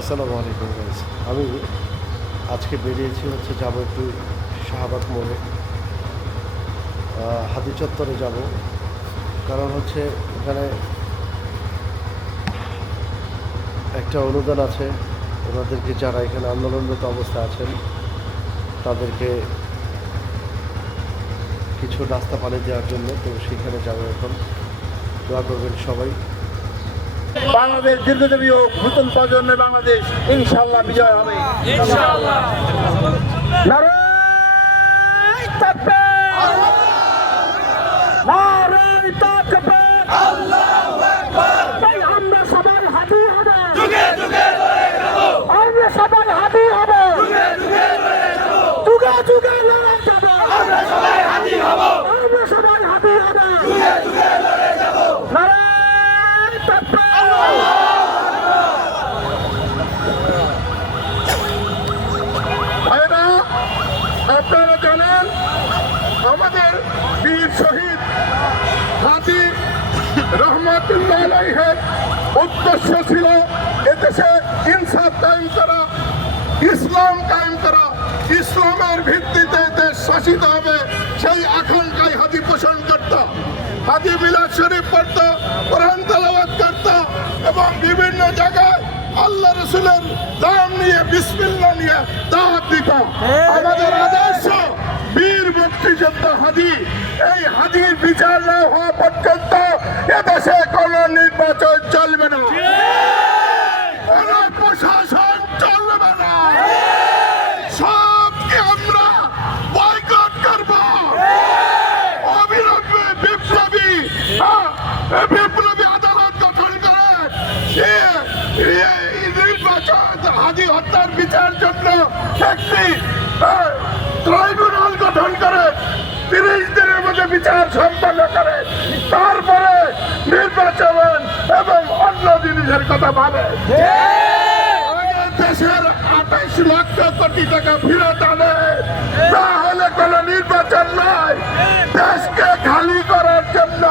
আসসালামু আলাইকুম গাইস। আমি আজকে বেরিয়েছি যাব একটু শাহবাগ মোড়ে, হাদি চত্বরে যাব। কারণ এখানে একটা অনুদান আছে। ওনাদেরকে যারা এখানে আন্দোলনরত অবস্থায় আছেন তাদেরকে কিছু নাস্তা পানি দেওয়ার জন্য, তো সেখানে যাবো এখন। দোয়া করবেন সবাই। বাংলাদেশ দীর্ঘজীবী হোক, নতুন প্রজন্মের বাংলাদেশ ইনশাআল্লাহ বিজয় হবে। ইনশাআল্লাহ। নারায়ে তাকবীর, নারায়ে তাকবীর, আল্লাহু আকবার। তাই আমরা সবাই হাদি হব, যুগে যুগে লড়ে যাব, আমরা সবাই হাদি হব, যুগে যুগে লড়ে যাব, যুগে যুগে লড়ে যাব, আমরা সবাই হাদি হব, আমরা সবাই হাদি হব, যুগে যুগে লড়ে যাব। নারায়ে তাকবীর। ভাইরা, আপনারা জানেন আমাদের বীর শহীদ হাজী রহমাতুল্লাহ আলাইহির উদ্দেশ্য ছিল এদেশে ইনসাফ কায়েম করা, ইসলাম কায়েম করা, ইসলামের ভিত্তিতে দেশ শাসিত হবে, সেই আকাঙ্ক্ষায় হাজী পোষণ করত। হাজী মিলাদ শরীফ পড়ত, কোরআন তেলাওয়াত করত এবং বিভিন্ন জায়গায় আল্লাহ রসুলের নাম নিয়ে বিসমিল্লাহ নিয়ে দাওয়াত দিত। আমাদের আদর্শ বীর মুক্তিযোদ্ধা হাজী, এই হাজীর বিচার না হওয়া পর্যন্ত এদেশে কোন নির্বাচন চলবে না, কোন প্রশাসন চলবে না, সবকে আমরা বয়কট করব। অবিলম্বে বিপ্লবী বিপ্লবী আদালত গঠন করে নির্বাচন হাজী হত্যার বিচার জন্য একটি ট্রাইব্যুনাল গঠন করে 30 দিনের মধ্যে বিচার সম্পন্ন করে তারপরে নির্বাচন এবং অন্য জিনিসের কথা ভাবে। দেশের 28 লক্ষ কোটি টাকা ফেরত আনে, না হলে কোনো নির্বাচন নয়। দেশকে খালি করার জন্য